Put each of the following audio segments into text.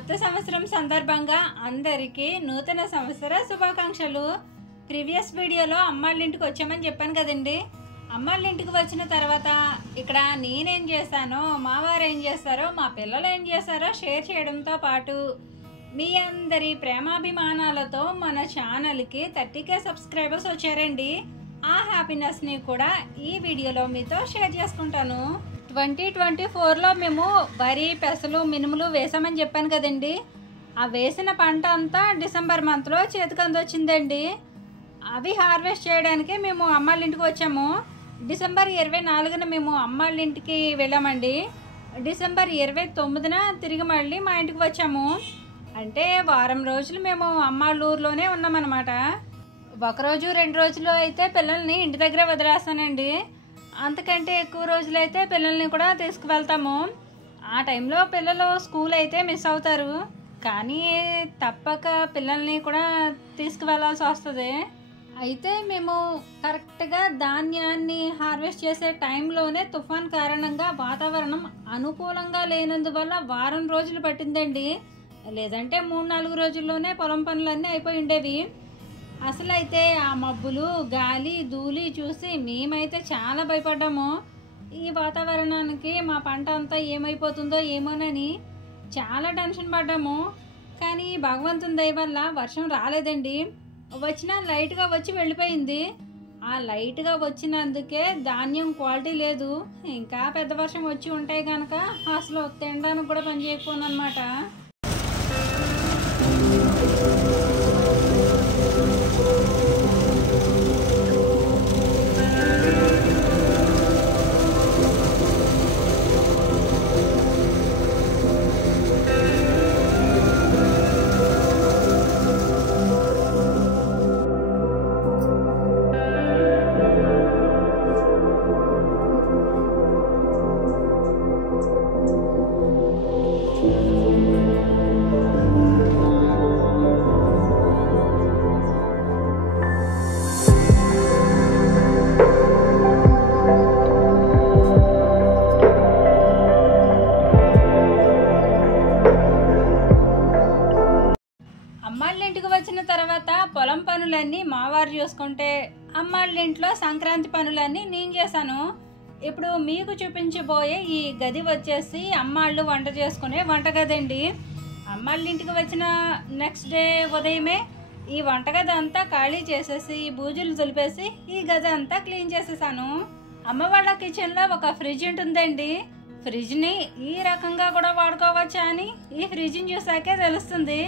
కొత్త సంవత్సరం సందర్భంగా అందరికీ నూతన సంవత్సర శుభాకాంక్షలు. ప్రీవియస్ వీడియోలో అమ్మాళ్ళ ఇంటికి వచ్చామని చెప్పాను కదండి. అమ్మాళ్ళ ఇంటికి వచ్చిన తర్వాత ఇక్కడ నేనేం చేశానో, మా వారు ఏం చేస్తారో, మా పిల్లలు ఏం చేస్తారో షేర్ చేయడంతో పాటు మీ అందరి ప్రేమాభిమానాలతో మన ఛానల్కి 30K సబ్స్క్రైబర్స్ వచ్చారండి. ఆ హ్యాపీనెస్ని కూడా ఈ వీడియోలో మీతో షేర్ చేసుకుంటాను. 2024లో మేము వరి, పెసలు, మినుములు వేసామని చెప్పాను కదండి. ఆ వేసిన పంట అంతా డిసెంబర్ మంత్లో చేతికి అందొచ్చిందండి. అవి హార్వెస్ట్ చేయడానికి మేము అమ్మాళ్ళ ఇంటికి వచ్చాము. డిసెంబర్ 24న మేము అమ్మాళ్ళ ఇంటికి వెళ్ళామండి. డిసెంబర్ 29న తిరిగి మళ్ళీ మా ఇంటికి వచ్చాము. అంటే వారం రోజులు మేము అమ్మాళ్ళ ఊర్లోనే ఉన్నామన్నమాట. ఒకరోజు 2 రోజులు అయితే పిల్లల్ని ఇంటి దగ్గరే వదిలేస్తానండి. అంతకంటే ఎక్కువ రోజులైతే పిల్లల్ని కూడా తీసుకువెళ్తాము. ఆ టైంలో పిల్లలు స్కూల్ అయితే మిస్ అవుతారు, కానీ తప్పక పిల్లల్ని కూడా తీసుకువెళ్ళాల్సి వస్తుంది. అయితే మేము కరెక్ట్గా ధాన్యాన్ని హార్వెస్ట్ చేసే టైంలోనే తుఫాన్ కారణంగా వాతావరణం అనుకూలంగా లేనందువల్ల వారం రోజులు పట్టిందండి. లేదంటే 3-4 రోజుల్లోనే పొలం పనులన్నీ అయిపోయి ఉండేవి. అసలు అయితే ఆ మబ్బులు, గాలి, ధూళి చూసి మేమైతే చాలా భయపడ్డాము. ఈ వాతావరణానికి మా పంట అంతా ఏమైపోతుందో ఏమోనని చాలా టెన్షన్ పడ్డాము. కానీ భగవంతుని దయ వల్ల వర్షం రాలేదండి. వచ్చినా లైట్గా వచ్చి వెళ్ళిపోయింది. ఆ లైట్గా వచ్చినందుకే ధాన్యం క్వాలిటీ లేదు. ఇంకా పెద్ద వర్షం వచ్చి ఉంటే కనుక అసలు తినడానికి కూడా పని చేయకపోను అనమాట. అమ్మాళ్ళ ఇంటికి వచ్చిన తర్వాత పొలం పనులన్నీ మావారు చూసుకుంటే అమ్మాళ్ళ ఇంట్లో సంక్రాంతి పనులన్నీ నేను చేశాను. ఇప్పుడు మీకు చూపించబోయే ఈ గది వచ్చేసి అమ్మాళ్ళు వంట చేసుకునే వంటగది అండి. అమ్మాళ్ళ ఇంటికి వచ్చిన నెక్స్ట్ డే ఉదయమే ఈ వంటగది అంతా ఖాళీ చేసేసి బూజులు దులిపేసి ఈ గది అంతా క్లీన్ చేసేసాను. అమ్మ వాళ్ళ కిచెన్లో ఒక ఫ్రిడ్జ్ ఉంటుందండి. ఫ్రిడ్జ్ని ఈ రకంగా కూడా వాడుకోవచ్చా అని ఈ ఫ్రిడ్జ్ని చూసాకే తెలుస్తుంది.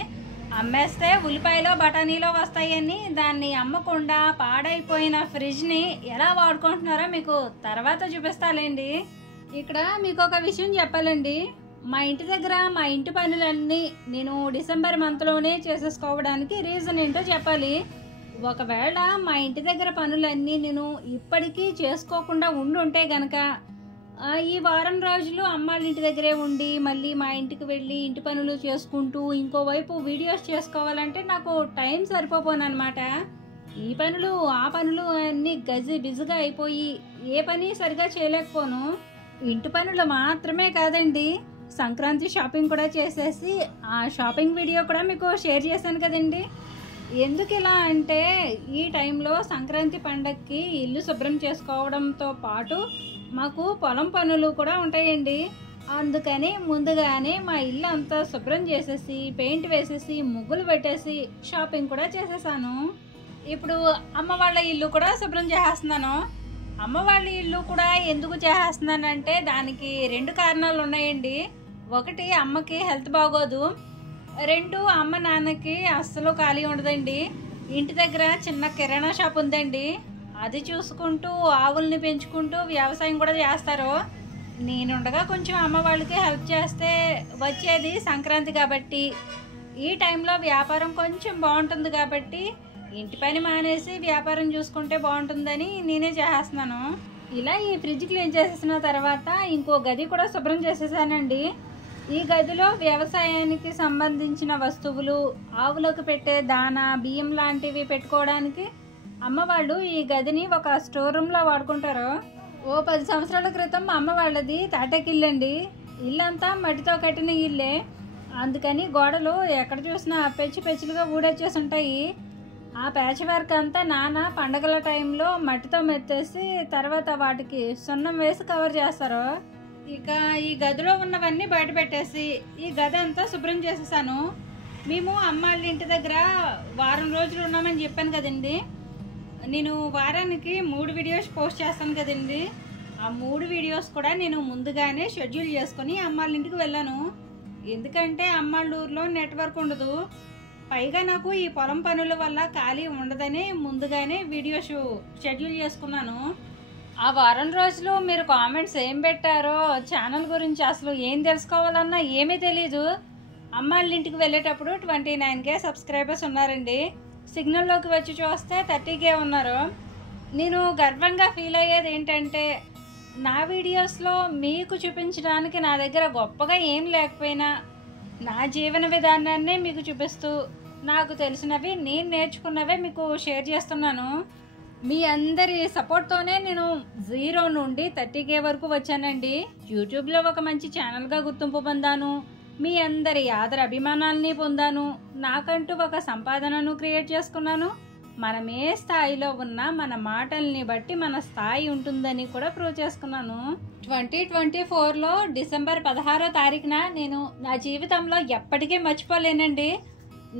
అమ్మేస్తే ఉల్లిపాయలో బఠానీలో వస్తాయని దాన్ని అమ్మకుండా పాడైపోయిన ఫ్రిడ్జ్ని ఎలా వాడుకుంటున్నారో మీకు తర్వాత చూపిస్తాలేండి. ఇక్కడ మీకు ఒక విషయం చెప్పాలండి. మా ఇంటి దగ్గర మా ఇంటి పనులన్నీ నేను డిసెంబర్ మంత్లోనే చేసేసుకోవడానికి రీజన్ ఏంటో చెప్పాలి. ఒకవేళ మా ఇంటి దగ్గర పనులన్నీ నేను ఇప్పటికీ చేసుకోకుండా ఉండుంటే గనక ఈ వారం రోజులు అమ్మాళ్ళ ఇంటి దగ్గరే ఉండి మళ్ళీ మా ఇంటికి వెళ్ళి ఇంటి పనులు చేసుకుంటూ ఇంకోవైపు వీడియోస్ చేసుకోవాలంటే నాకు టైం సరిపోనమాట. ఈ పనులు ఆ పనులు అన్నీ బిజీగా అయిపోయి ఏ పని సరిగా చేయలేకపోను. ఇంటి పనులు మాత్రమే కాదండి, సంక్రాంతి షాపింగ్ కూడా చేసేసి ఆ షాపింగ్ వీడియో కూడా మీకు షేర్ చేశాను కదండి. ఎందుకు ఇలా అంటే ఈ టైంలో సంక్రాంతి పండగకి ఇల్లు శుభ్రం చేసుకోవడంతో పాటు మాకు పొలం పనులు కూడా ఉంటాయండి. అందుకని ముందుగానే మా ఇల్లు అంతా శుభ్రం చేసేసి పెయింట్ వేసేసి ముగ్గులు పెట్టేసి షాపింగ్ కూడా చేసేసాను. ఇప్పుడు అమ్మ వాళ్ళ ఇల్లు కూడా శుభ్రం చేసేస్తున్నాను. అమ్మ వాళ్ళ ఇల్లు కూడా ఎందుకు చేసేస్తున్నానంటే దానికి 2 కారణాలు ఉన్నాయండి. ఒకటి, అమ్మకి హెల్త్ బాగోదు. 2, అమ్మ నాన్నకి అస్సలు ఖాళీ ఉండదండి. ఇంటి దగ్గర చిన్న కిరాణా షాప్ ఉందండి. అది చూసుకుంటూ ఆవుల్ని పెంచుకుంటూ వ్యవసాయం కూడా చేస్తారు. నేనుండగా కొంచెం అమ్మ వాళ్ళకి హెల్ప్ చేస్తే వచ్చేది సంక్రాంతి కాబట్టి ఈ టైంలో వ్యాపారం కొంచెం బాగుంటుంది కాబట్టి ఇంటి పని మానేసి వ్యాపారం చూసుకుంటే బాగుంటుందని నేనే చేసేస్తున్నాను. ఇలా ఈ ఫ్రిడ్జ్ క్లీన్ చేసేసిన తర్వాత ఇంకో గది కూడా శుభ్రం చేసేసానండి. ఈ గదిలో వ్యవసాయానికి సంబంధించిన వస్తువులు, ఆవులకు పెట్టే దానా, బియ్యం లాంటివి పెట్టుకోవడానికి అమ్మ వాళ్ళు ఈ గదిని ఒక స్టోర్ రూమ్లో వాడుకుంటారు. ఓ 10 సంవత్సరాల క్రితం అమ్మ వాళ్ళది తాటకిల్లండి. ఇల్లంతా మట్టితో కట్టిన ఇల్లే. అందుకని గోడలు ఎక్కడ చూసినా పెచ్చులుగా ఊడొచ్చేసి ఉంటాయి. ఆ ప్యాచ్ వర్క్ అంతా నాన్న పండగల టైంలో మట్టితో మెత్తేసి తర్వాత వాటికి సున్నం వేసి కవర్ చేస్తారు. ఇక ఈ గదిలో ఉన్నవన్నీ బయట పెట్టేసి ఈ గది అంతా శుభ్రం చేసేసాను. మేము అమ్మ వాళ్ళ ఇంటి దగ్గర వారం రోజులు ఉన్నామని చెప్పాను కదండి. నేను వారానికి 3 వీడియోస్ పోస్ట్ చేస్తాను కదండి. ఆ 3 వీడియోస్ కూడా నేను ముందుగానే షెడ్యూల్ చేసుకొని అమ్మ వాళ్ళ ఇంటికి వెళ్ళాను. ఎందుకంటే అమ్మ వాళ్ళ ఊర్లో నెట్వర్క్ ఉండదు. పైగా నాకు ఈ పొలం పనుల వల్ల ఖాళీ ఉండదని ముందుగానే వీడియోస్ షెడ్యూల్ చేసుకున్నాను. ఆ వారం రోజులు మీరు కామెంట్స్ ఏం పెట్టారో, ఛానల్ గురించి అసలు ఏం తెలుసుకోవాలన్నా ఏమీ తెలీదు. అమ్మ వాళ్ళ ఇంటికి వెళ్ళేటప్పుడు 29K సబ్స్క్రైబర్స్ ఉన్నారండి. సిగ్నల్లోకి వచ్చి చూస్తే 30K ఉన్నారు. నేను గర్వంగా ఫీల్ అయ్యేది ఏంటంటే, నా వీడియోస్లో మీకు చూపించడానికి నా దగ్గర గొప్పగా ఏం లేకపోయినా నా జీవన విధానాన్నే మీకు చూపిస్తూ నాకు తెలిసినవి నేను నేర్చుకున్నవే మీకు షేర్ చేస్తున్నాను. మీ అందరి సపోర్ట్తోనే నేను 0 నుండి 30K వరకు వచ్చానండి. యూట్యూబ్లో ఒక మంచి ఛానల్గా గుర్తింపు పొందాను. మీ అందరి ఆదర అభిమానాలని పొందాను. నాకంటూ ఒక సంపాదనను క్రియేట్ చేసుకున్నాను. మనం ఏ స్థాయిలో ఉన్నా మన మాటల్ని బట్టి మన స్థాయి ఉంటుందని కూడా ప్రూవ్ చేసుకున్నాను. 2024లో డిసెంబర్ 16వ తారీఖున నేను నా జీవితంలో ఎప్పటికీ మర్చిపోలేనండి.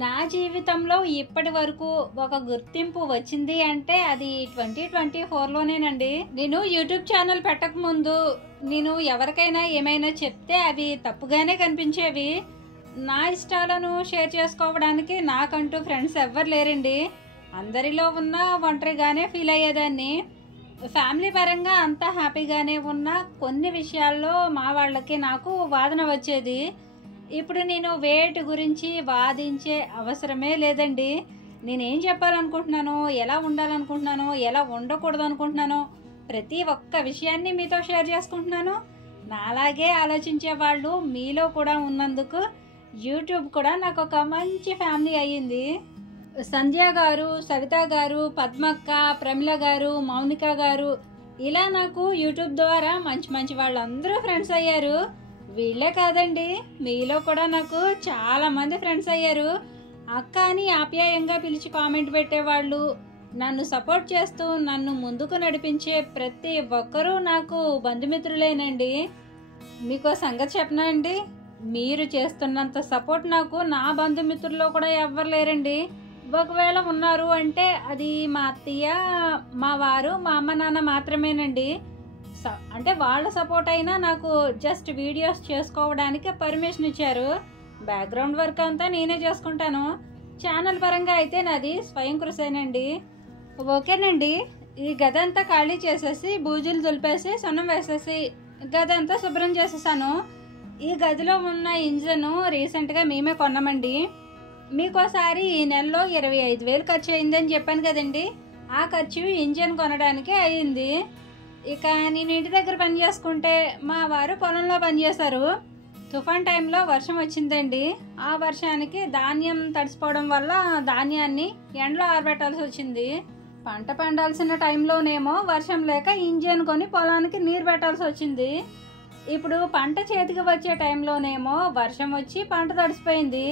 నా జీవితంలో ఇప్పటి వరకు ఒక గుర్తింపు వచ్చింది అంటే అది 2024లోనేనండి. నేను యూట్యూబ్ ఛానల్ పెట్టక ముందు నేను ఎవరికైనా ఏమైనా చెప్తే అవి తప్పుగానే కనిపించేవి. నా ఇష్టాలను షేర్ చేసుకోవడానికి నాకంటూ ఫ్రెండ్స్ ఎవ్వరు లేరండి. అందరిలో ఉన్న ఒంటరిగానే ఫీల్ అయ్యేదాన్ని. ఫ్యామిలీ పరంగా అంతా హ్యాపీగానే ఉన్న కొన్ని విషయాల్లో మా వాళ్ళకి నాకు వాదన వచ్చేది. ఇప్పుడు నేను వేటి గురించి వాదించే అవసరమే లేదండి. నేనేం చెప్పాలనుకుంటున్నానో, ఎలా ఉండాలనుకుంటున్నానో, ఎలా ఉండకూడదు అనుకుంటున్నానో ప్రతి ఒక్క విషయాన్ని మీతో షేర్ చేసుకుంటున్నాను. నాలాగే ఆలోచించే వాళ్ళు మీలో కూడా ఉన్నందుకు యూట్యూబ్ కూడా నాకు ఒక మంచి ఫ్యామిలీ అయ్యింది. సంధ్య గారు, సవిత గారు, పద్మక్క, ప్రమిళ గారు, మౌనిక గారు ఇలా నాకు యూట్యూబ్ ద్వారా మంచి మంచి వాళ్ళందరూ ఫ్రెండ్స్ అయ్యారు. వీళ్ళే కాదండి, మీలో కూడా నాకు చాలా మంది ఫ్రెండ్స్ అయ్యారు. అక్క అని ఆప్యాయంగా పిలిచి కామెంట్ పెట్టేవాళ్ళు, నన్ను సపోర్ట్ చేస్తూ నన్ను ముందుకు నడిపించే ప్రతి ఒక్కరూ నాకు బంధుమిత్రులేనండి. మీకు సంగతి చెప్పనా అండి, మీరు చేస్తున్నంత సపోర్ట్ నాకు నా బంధుమిత్రుల్లో కూడా ఎవ్వరు లేరండి. ఒకవేళ ఉన్నారు అంటే అది మా అత్తయ్య, మా వారు, మా అమ్మ నాన్న మాత్రమేనండి. అంటే వాళ్ళ సపోర్ట్ అయినా నాకు జస్ట్ వీడియోస్ చేసుకోవడానికి పర్మిషన్ ఇచ్చారు. బ్యాక్గ్రౌండ్ వర్క్ అంతా నేనే చేసుకుంటాను. ఛానల్ పరంగా అయితే నాది స్వయం కృషేనండి. ఓకేనండి, ఈ గది అంతా ఖాళీ చేసేసి బూజులు దులిపేసి సున్నం వేసేసి గది అంతా శుభ్రం చేసేసాను. ఈ గదిలో ఉన్న ఇంజన్ రీసెంట్గా మేమే కొన్నామండి. మీకోసారి ఈ నెలలో 25,000 ఖర్చు అయిందని చెప్పాను కదండి. ఆ ఖర్చు ఇంజన్ కొనడానికే అయింది. ఇక నేను ఇంటి దగ్గర పని చేసుకుంటే మా వారు పొలంలో పనిచేశారు. తుఫాన్ టైంలో వర్షం వచ్చిందండి. ఆ వర్షానికి ధాన్యం తడిసిపోవడం వల్ల ధాన్యాన్ని ఎండలో ఆరబెట్టాల్సి వచ్చింది. పంట పండాల్సిన టైంలోనేమో వర్షం లేక ఇంజన్ కొని పొలానికి నీరు పెట్టాల్సి వచ్చింది. ఇప్పుడు పంట చేతికి వచ్చే టైంలోనేమో వర్షం వచ్చి పంట తడిసిపోయింది.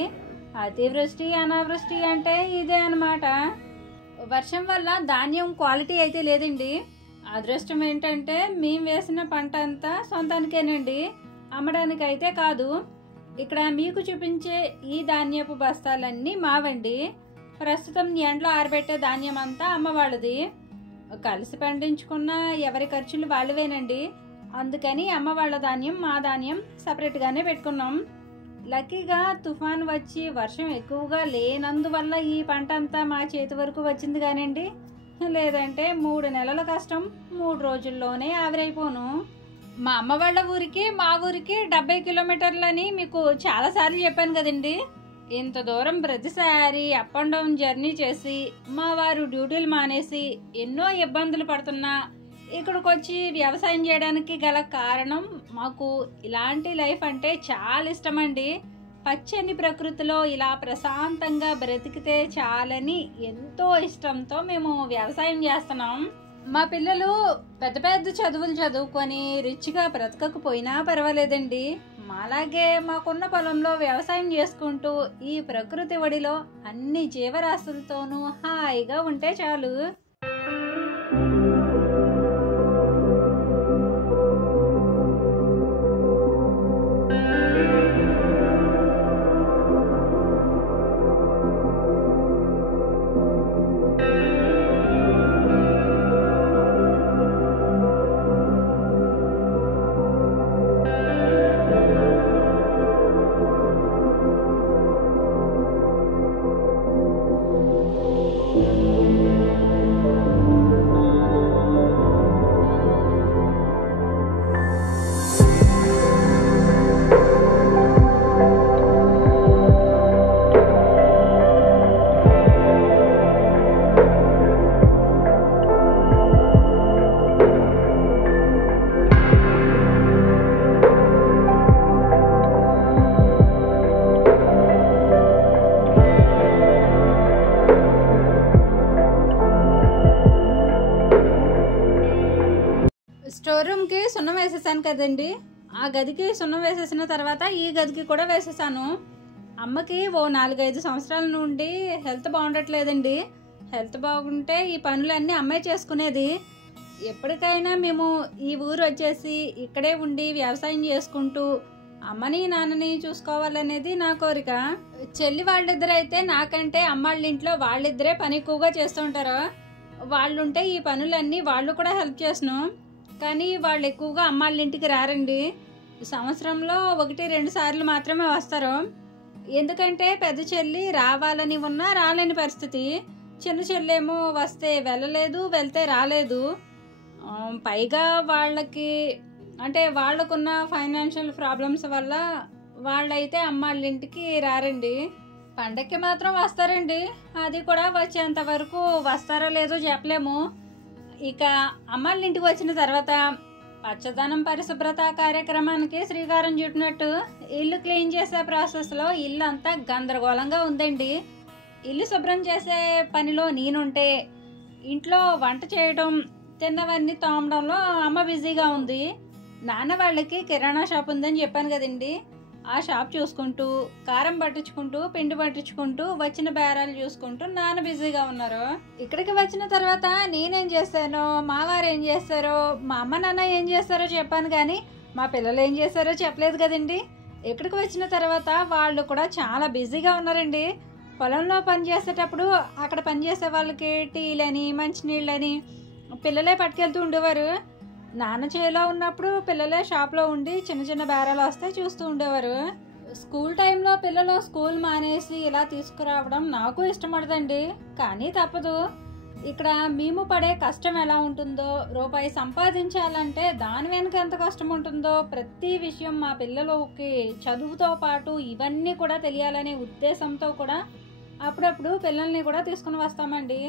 అతివృష్టి అనావృష్టి అంటే ఇదే అన్నమాట. వర్షం వల్ల ధాన్యం క్వాలిటీ అయితే లేదండి. అదృష్టం ఏంటంటే మేము వేసిన పంట అంతా సొంతానికేనండి, అమ్మడానికి అయితే కాదు. ఇక్కడ మీకు చూపించే ఈ ధాన్యపు బస్తాలన్నీ మావండి. ప్రస్తుతం ఎండలో ఆరబెట్టే ధాన్యం అంతా అమ్మవాళ్ళది. కలిసి పండించుకున్న ఎవరి ఖర్చులు వాళ్ళవేనండి. అందుకని అమ్మ వాళ్ళ ధాన్యం, మా ధాన్యం సపరేట్గానే పెట్టుకున్నాం. లక్కీగా తుఫాన్ వచ్చి వర్షం ఎక్కువగా లేనందువల్ల ఈ పంట అంతా మా చేతి వరకు వచ్చింది కానండి. లేదంటే 3 నెలల కష్టం 3 రోజుల్లోనే ఆవిరైపోను. మా అమ్మ వాళ్ళ ఊరికి మా ఊరికి 70 కిలోమీటర్లని మీకు చాలాసార్లు చెప్పాను కదండి. ఇంత దూరం ప్రతిసారి అప్ అండ్ డౌన్ జర్నీ చేసి మా వారు డ్యూటీలు మానేసి ఎన్నో ఇబ్బందులు పడుతున్నా ఇక్కడికి వచ్చి వ్యవసాయం చేయడానికి గల కారణం మాకు ఇలాంటి లైఫ్ అంటే చాలా ఇష్టమండి. పచ్చని ప్రకృతిలో ఇలా ప్రశాంతంగా బ్రతికితే చాలని ఎంతో ఇష్టంతో మేము వ్యవసాయం చేస్తున్నాం. మా పిల్లలు పెద్ద పెద్ద చదువులు చదువుకొని రిచ్గా బ్రతకకపోయినా పర్వాలేదండి. అలాగే మాకున్న పొలంలో వ్యవసాయం చేసుకుంటూ ఈ ప్రకృతి ఒడిలో అన్ని జీవరాశులతోనూ హాయిగా ఉంటే చాలు. స్టోర్ రూమ్కి సున్నం వేసేసాను కదండి, ఆ గదికి సున్నం వేసేసిన తర్వాత ఈ గదికి కూడా వేసేసాను. అమ్మకి ఓ 4-5 సంవత్సరాల నుండి హెల్త్ బాగుండట్లేదండి. హెల్త్ బాగుంటే ఈ పనులన్నీ అమ్మే చేసుకునేది. ఎప్పటికైనా మేము ఈ ఊరు వచ్చేసి ఇక్కడే ఉండి వ్యవసాయం చేసుకుంటూ అమ్మని నాన్నని చూసుకోవాలనేది నా కోరిక. చెల్లి వాళ్ళిద్దరు అయితే నాకంటే అమ్మాళ్ళ ఇంట్లో వాళ్ళిద్దరే పని ఎక్కువగా చేస్తుంటారు. వాళ్ళుంటే ఈ పనులన్నీ వాళ్ళు కూడా హెల్ప్ చేసను. కానీ వాళ్ళు ఎక్కువగా అమ్మాళ్ళ ఇంటికి రారండి. సంవత్సరంలో 1-2 సార్లు మాత్రమే వస్తారు. ఎందుకంటే పెద్ద చెల్లి రావాలని ఉన్నా రాలేని పరిస్థితి, చిన్న చెల్లేమో వస్తే వెళ్ళలేదు, వెళ్తే రాలేదు. పైగా వాళ్ళకి అంటే వాళ్ళకున్న ఫైనాన్షియల్ ప్రాబ్లమ్స్ వల్ల వాళ్ళైతే అమ్మాళ్ళ ఇంటికి రారండి. పండక్కి మాత్రం వస్తారండి, అది కూడా వచ్చేంత వరకు వస్తారో లేదో చెప్పలేము. ఇక అమ్మాళ్ళ ఇంటికి వచ్చిన తర్వాత పచ్చదనం పరిశుభ్రత కార్యక్రమానికి శ్రీకారం చుట్టినట్టు ఇల్లు క్లీన్ చేసే ప్రాసెస్లో ఇల్లు అంతా గందరగోళంగా ఉందండి. ఇల్లు శుభ్రం చేసే పనిలో నేనుంటే ఇంట్లో వంట చేయడం, తిన్నవన్నీ తోమడంలో అమ్మ బిజీగా ఉంది. నాన్న వాళ్ళకి కిరాణా షాప్ ఉందని చెప్పాను కదండి, ఆ షాప్ చూసుకుంటూ, కారం పట్టించుకుంటూ, పిండి పట్టించుకుంటూ, వచ్చిన బేరాలు చూసుకుంటూ నాన్న బిజీగా ఉన్నారు. ఇక్కడికి వచ్చిన తర్వాత నేనేం చేస్తానో, మా వారు ఏం చేస్తారో, మా అమ్మ నాన్న ఏం చేస్తారో చెప్పాను, కానీ మా పిల్లలు ఏం చేస్తారో చెప్పలేదు కదండి. ఇక్కడికి వచ్చిన తర్వాత వాళ్ళు కూడా చాలా బిజీగా ఉన్నారండి. పొలంలో పని చేసేటప్పుడు అక్కడ పనిచేసే వాళ్ళకి టీలని, మంచినీళ్ళని పిల్లలే పట్టుకెళ్తూ ఉండేవారు. నాన్న చేలో ఉన్నప్పుడు పిల్లలే షాప్లో ఉండి చిన్న చిన్న బేరాలు వస్తే చూస్తూ ఉండేవారు. స్కూల్ టైంలో పిల్లలు స్కూల్ మానేసి ఇలా తీసుకురావడం నాకు ఇష్టపడదండి, కానీ తప్పదు. ఇక్కడ మేము పడే కష్టం ఎలా ఉంటుందో, రూపాయి సంపాదించాలంటే దాని వెనుక ఎంత కష్టం ఉంటుందో ప్రతి విషయం మా పిల్లలకి చదువుతో పాటు ఇవన్నీ కూడా తెలియాలనే ఉద్దేశంతో కూడా అప్పుడప్పుడు పిల్లల్ని కూడా తీసుకుని వస్తామండి.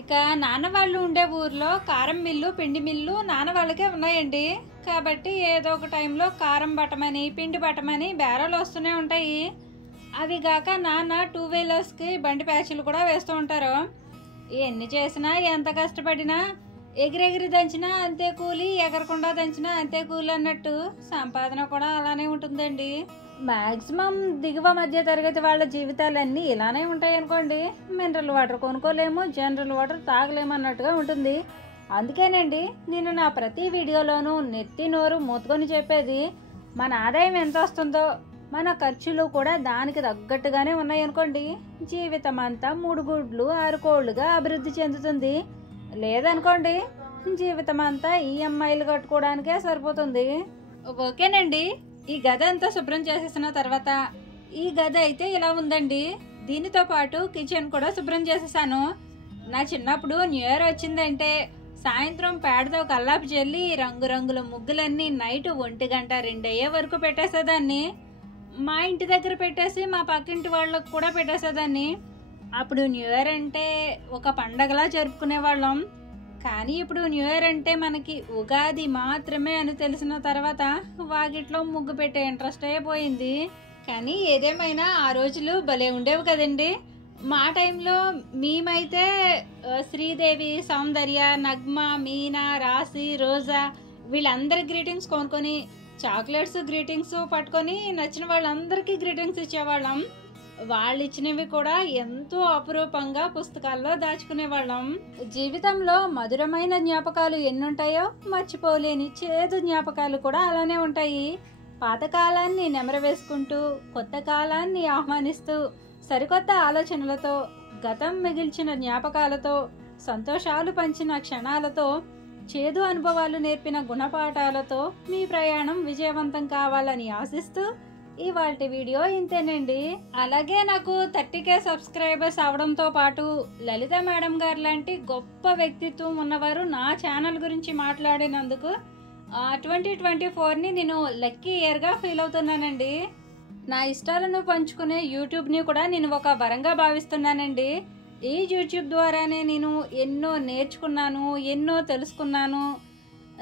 ఇక నాన్న వాళ్ళు ఉండే ఊర్లో కారం మిల్లు, పిండి మిల్లు నాన్న వాళ్ళకే ఉన్నాయండి. కాబట్టి ఏదో ఒక టైంలో కారం పట్టమని, పిండి పట్టమని బేరాలు వస్తూనే ఉంటాయి. అవి కాక నాన్న 2 వీలర్స్కి బండి ప్యాచ్లు కూడా వేస్తూ ఉంటారు. ఎన్ని చేసినా, ఎంత కష్టపడినా, ఎగిరెగిరి దంచినా అంతే కూలి, ఎగరకుండా దంచినా అంతే కూలి అన్నట్టు సంపాదన కూడా అలానే ఉంటుందండి. మ్యాక్సిమం దిగువ మధ్య తరగతి వాళ్ళ జీవితాలన్నీ ఇలానే ఉంటాయి అనుకోండి. మినరల్ వాటర్ కొనుక్కోలేము, జనరల్ వాటర్ తాగలేము అన్నట్టుగా ఉంటుంది. అందుకేనండి నేను నా ప్రతి వీడియోలోనూ నెత్తి నోరు మూతుకొని చెప్పేది, మన ఆదాయం ఎంత వస్తుందో మన ఖర్చులు కూడా దానికి తగ్గట్టుగానే ఉన్నాయి అనుకోండి, జీవితం అంతా 3 గుడ్లు 6 కోళ్లుగా అభివృద్ధి చెందుతుంది. లేదనుకోండి జీవితం అంతా ఈఎంఐలు కట్టుకోవడానికే సరిపోతుంది. ఓకేనండి, ఈ గది అంతా శుభ్రం చేసేసిన తర్వాత ఈ గది అయితే ఇలా ఉందండి. దీనితో పాటు కిచెన్ కూడా శుభ్రం చేసేసాను. నా చిన్నప్పుడు న్యూ ఇయర్ వచ్చిందంటే సాయంత్రం పేడతో కల్లాపు చల్లి రంగురంగుల ముగ్గులన్నీ నైట్ 1 గంట 2 అయ్యే వరకు పెట్టేసేదాన్ని. మా ఇంటి దగ్గర పెట్టేసి మా పక్కింటి వాళ్ళకు కూడా పెట్టేసేదాన్ని. అప్పుడు న్యూ ఇయర్ అంటే ఒక పండగలా జరుపుకునే వాళ్ళం. కానీ ఇప్పుడు న్యూ ఇయర్ అంటే మనకి ఉగాది మాత్రమే అని తెలిసిన తర్వాత వాకిట్లో ముగ్గు పెట్టే ఇంట్రెస్ట్ అయిపోయింది. కానీ ఏదేమైనా ఆ రోజులు భలే ఉండేవి కదండి. మా టైంలో మేమైతే శ్రీదేవి, సౌందర్య, నగ్మ, మీనా, రాశి, రోజా వీళ్ళందరి గ్రీటింగ్స్ కొనుక్కొని చాక్లెట్స్ గ్రీటింగ్స్ పట్టుకొని నచ్చిన వాళ్ళందరికీ గ్రీటింగ్స్ ఇచ్చేవాళ్ళం. వాళ్ళు ఇచ్చినవి కూడా ఎంతో అపురూపంగా పుస్తకాల్లో దాచుకునేవాళ్ళం. జీవితంలో మధురమైన జ్ఞాపకాలు ఎన్నుంటాయో మర్చిపోలేని చేదు జ్ఞాపకాలు కూడా అలానే ఉంటాయి. పాతకాలాన్ని నెమరవేసుకుంటూ కొత్త కాలాన్ని ఆహ్వానిస్తూ సరికొత్త ఆలోచనలతో, గతం మిగిల్చిన జ్ఞాపకాలతో, సంతోషాలు పంచిన క్షణాలతో, చేదు అనుభవాలు నేర్పిన గుణపాఠాలతో మీ ప్రయాణం విజయవంతం కావాలని ఆశిస్తూ ఇవాల్టి వీడియో ఇంతేనండి. అలాగే నాకు 30K సబ్స్క్రైబర్స్ అవడంతో పాటు లలిత మేడం గారు లాంటి గొప్ప వ్యక్తిత్వం ఉన్నవారు నా ఛానల్ గురించి మాట్లాడినందుకు 2024ని నేను లక్కీ ఇయర్గా ఫీల్ అవుతున్నానండి. నా ఇష్టాలను పంచుకునే యూట్యూబ్ని కూడా నేను ఒక వరంగా భావిస్తున్నానండి. ఈ యూట్యూబ్ ద్వారానే నేను ఎన్నో నేర్చుకున్నాను, ఎన్నో తెలుసుకున్నాను.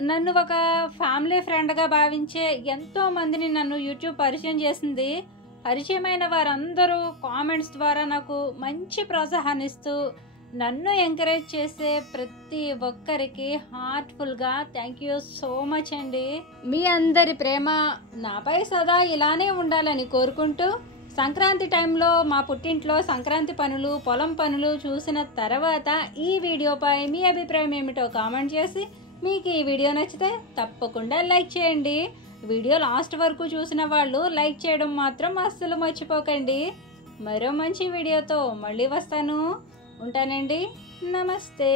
నన్ను ఒక ఫ్యామిలీ ఫ్రెండ్గా భావించే ఎంతో మందిని నన్ను యూట్యూబ్ పరిచయం చేసింది. పరిచయమైన వారందరూ కామెంట్స్ ద్వారా నాకు మంచి ప్రోత్సాహాన్ని ఇస్తూ నన్ను ఎంకరేజ్ చేసే ప్రతి ఒక్కరికి హార్ట్ఫుల్గా థ్యాంక్ యూ సో మచ్ అండి. మీ అందరి ప్రేమ నాపై సదా ఇలానే ఉండాలని కోరుకుంటూ, సంక్రాంతి టైంలో మా పుట్టింట్లో సంక్రాంతి పనులు, పొలం పనులు చూసిన తర్వాత ఈ వీడియోపై మీ అభిప్రాయం ఏమిటో కామెంట్ చేసి, మీకు ఈ వీడియో నచ్చితే తప్పకుండా లైక్ చేయండి. వీడియో లాస్ట్ వరకు చూసిన వాళ్ళు లైక్ చేయడం మాత్రం అస్సలు మర్చిపోకండి. మరో మంచి వీడియోతో మళ్ళీ వస్తాను. ఉంటానండి. నమస్తే.